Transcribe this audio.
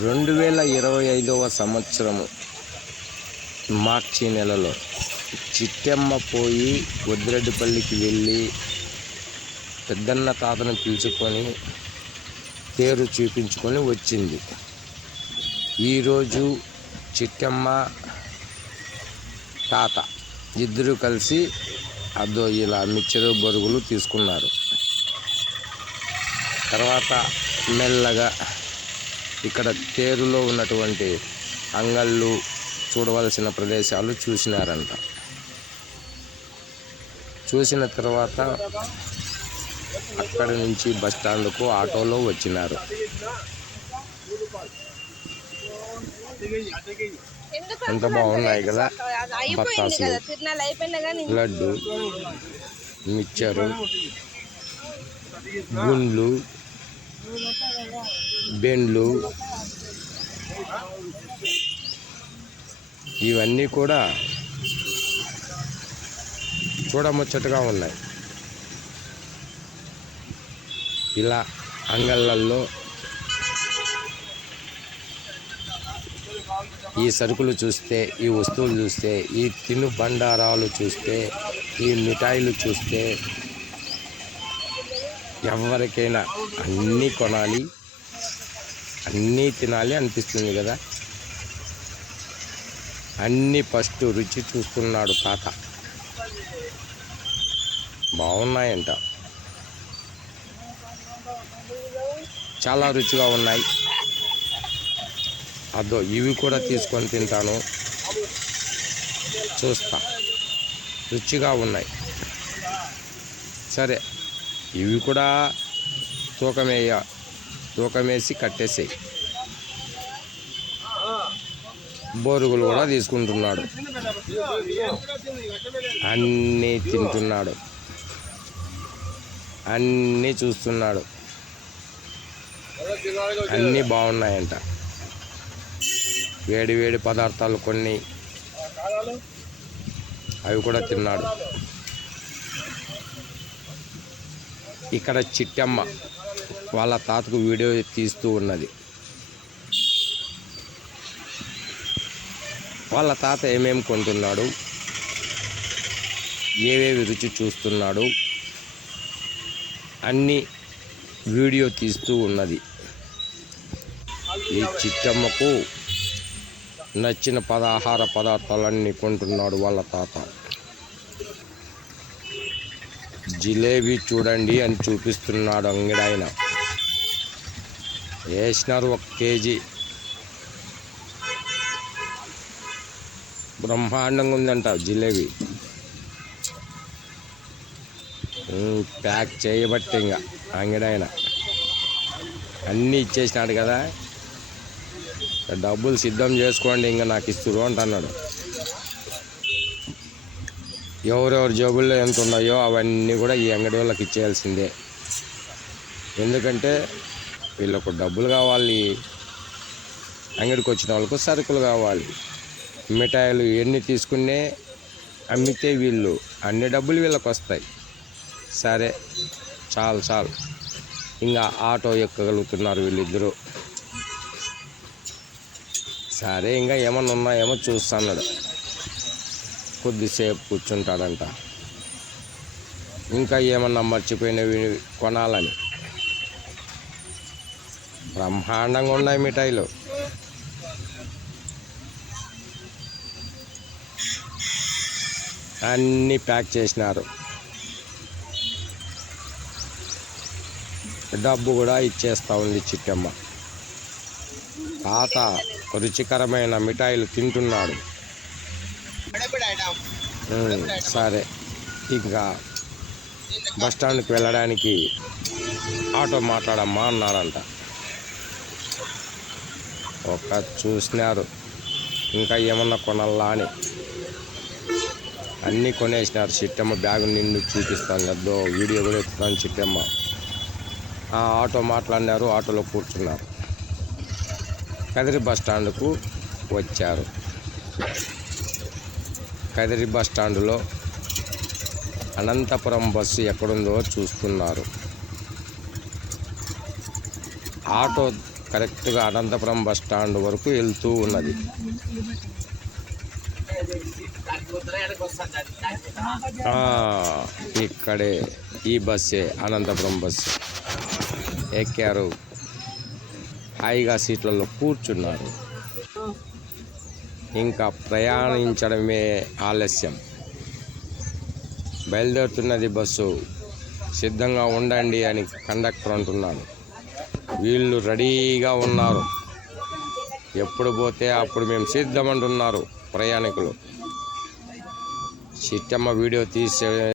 2025వ సంవత్సరము మార్చి నెలలో చిట్టెమ్మ పోయి వద్దిరెడ్డిపల్లికి వెళ్ళి పెద్దన్న తాతను పిలుచుకొని తేరు చూపించుకొని వచ్చింది. ఈరోజు చిట్టెమ్మ తాత ఇద్దరు కలిసి ఇలా మిక్చరు బొరుగులు తీసుకున్నారు. తర్వాత మెల్లగా ఇక్కడ తేరులో ఉన్నటువంటి అంగళ్ళు చూడవలసిన ప్రదేశాలు చూసినారంట. చూసిన తర్వాత అక్కడి నుంచి బస్టాండ్కు ఆటోలో వచ్చినారు. ఎంత బాగున్నాయి కదా బత్తాసులు, లడ్డు, మిక్చరు, గుండ్లు, బెండ్లు ఇవన్నీ కూడా చూడముచ్చటగా ఉన్నాయి. ఇలా అంగళ్ళల్లో ఈ సరుకులు చూస్తే, ఈ వస్తువులు చూస్తే, ఈ తిను బండారాలు చూస్తే, ఈ మిఠాయిలు చూస్తే ఎవరికైనా అన్నీ కొనాలి, అన్నీ తినాలి అనిపిస్తుంది కదా. అన్నీ ఫస్ట్ రుచి చూస్తున్నాడు తాత. బాగున్నాయంట, చాలా రుచిగా ఉన్నాయి. ఇవి కూడా తీసుకొని తింటాను, చూస్తా, రుచిగా ఉన్నాయి. సరే, ఇవి కూడా తూకమేసి కట్టేసేయి. బోరుగులు కూడా తీసుకుంటున్నాడు, అన్నీ తింటున్నాడు, అన్నీ చూస్తున్నాడు. అన్నీ బాగున్నాయంట. వేడి వేడి పదార్థాలు కొన్ని అవి కూడా తిన్నాడు. ఇక్కడ చిట్టమ్మ వాళ్ళ తాతకు వీడియో తీస్తూ ఉన్నది. వాళ్ళ తాత ఏమేమి కొంటున్నాడు, ఏవేవి రుచి చూస్తున్నాడు అన్నీ వీడియో తీస్తూ ఉన్నది. ఈ చిట్టమ్మకు నచ్చిన ఆహార పదార్థాలన్నీ కొంటున్నాడు వాళ్ళ తాత. జిలేబీ చూడండి అని చూపిస్తున్నాడు అంగడాయన. వేసినారు 1 కేజీ. బ్రహ్మాండంగా ఉందంట జిలేబీ. ప్యాక్ చేయబట్టి ఇంకా అంగడాయన అన్నీ ఇచ్చేసినాడు కదా, డబ్బులు సిద్ధం చేసుకోండి ఇంకా నాకు ఇస్తురు అంటున్నాడు. ఎవరెవరి జేబుల్లో ఎంత ఉన్నాయో అవన్నీ కూడా ఈ అంగడి వాళ్ళకి ఇచ్చేయాల్సిందే. ఎందుకంటే వీళ్ళకు డబ్బులు కావాలి, అంగడికి వచ్చిన వాళ్ళకు సరుకులు కావాలి. మిఠాయిలు ఎన్ని తీసుకునే అమ్మితే వీళ్ళు అన్ని డబ్బులు వీళ్ళకి వస్తాయి. సరే, చాలు ఇంకా ఆటో ఎక్కగలుగుతున్నారు వీళ్ళిద్దరూ. సరే, ఇంకా ఏమన్నా ఉన్నాయేమో చూస్తున్నాడు. కొద్దిసేపు కూర్చుంటాడంట, ఇంకా ఏమన్నా మర్చిపోయినవి కొనాలని. బ్రహ్మాండంగా ఉన్నాయి మిఠాయిలు. అన్నీ ప్యాక్ చేసినారు. డబ్బు కూడా ఇచ్చేస్తూ ఉంది చిట్టమ్మ. తాత రుచికరమైన మిఠాయిలు తింటున్నాడు. సరే, ఇంకా బస్టాండ్కి వెళ్ళడానికి ఆటో మాట్లాడమ్మా అన్నారంట. చూసినారు ఇంకా ఏమన్నా కొనాలా అని. అన్నీ కొనేసినారు. చిట్టమ్మ బ్యాగు నిండు చూపిస్తాను, వీడియో కూడా ఎత్తుతాను చిట్టమ్మ. ఆటో మాట్లాడినారు, ఆటోలో కూర్చున్నారు. కదిరి బస్టాండ్కు వచ్చారు. కదిరి బస్టాండ్లో అనంతపురం బస్సు ఎక్కడుందో చూస్తున్నారు. ఆటో కరెక్ట్గా అనంతపురం బస్ స్టాండ్ వరకు వెళ్తూ ఉన్నది. ఇక్కడే ఈ బస్సే అనంతపురం బస్సు. ఎక్కారు, హాయిగా సీట్లలో కూర్చున్నారు. ఇంకా ప్రయాణించడమే ఆలస్యం. బయలుదేరుతున్నది బస్సు. సిద్ధంగా ఉండండి అని కండక్టర్ అంటున్నాడు. వీళ్ళు రెడీగా ఉన్నారు. ఎప్పుడు పోతే అప్పుడు మేము సిద్ధమంటున్నారు ప్రయాణికులు. చిట్టమ్మ వీడియో తీసే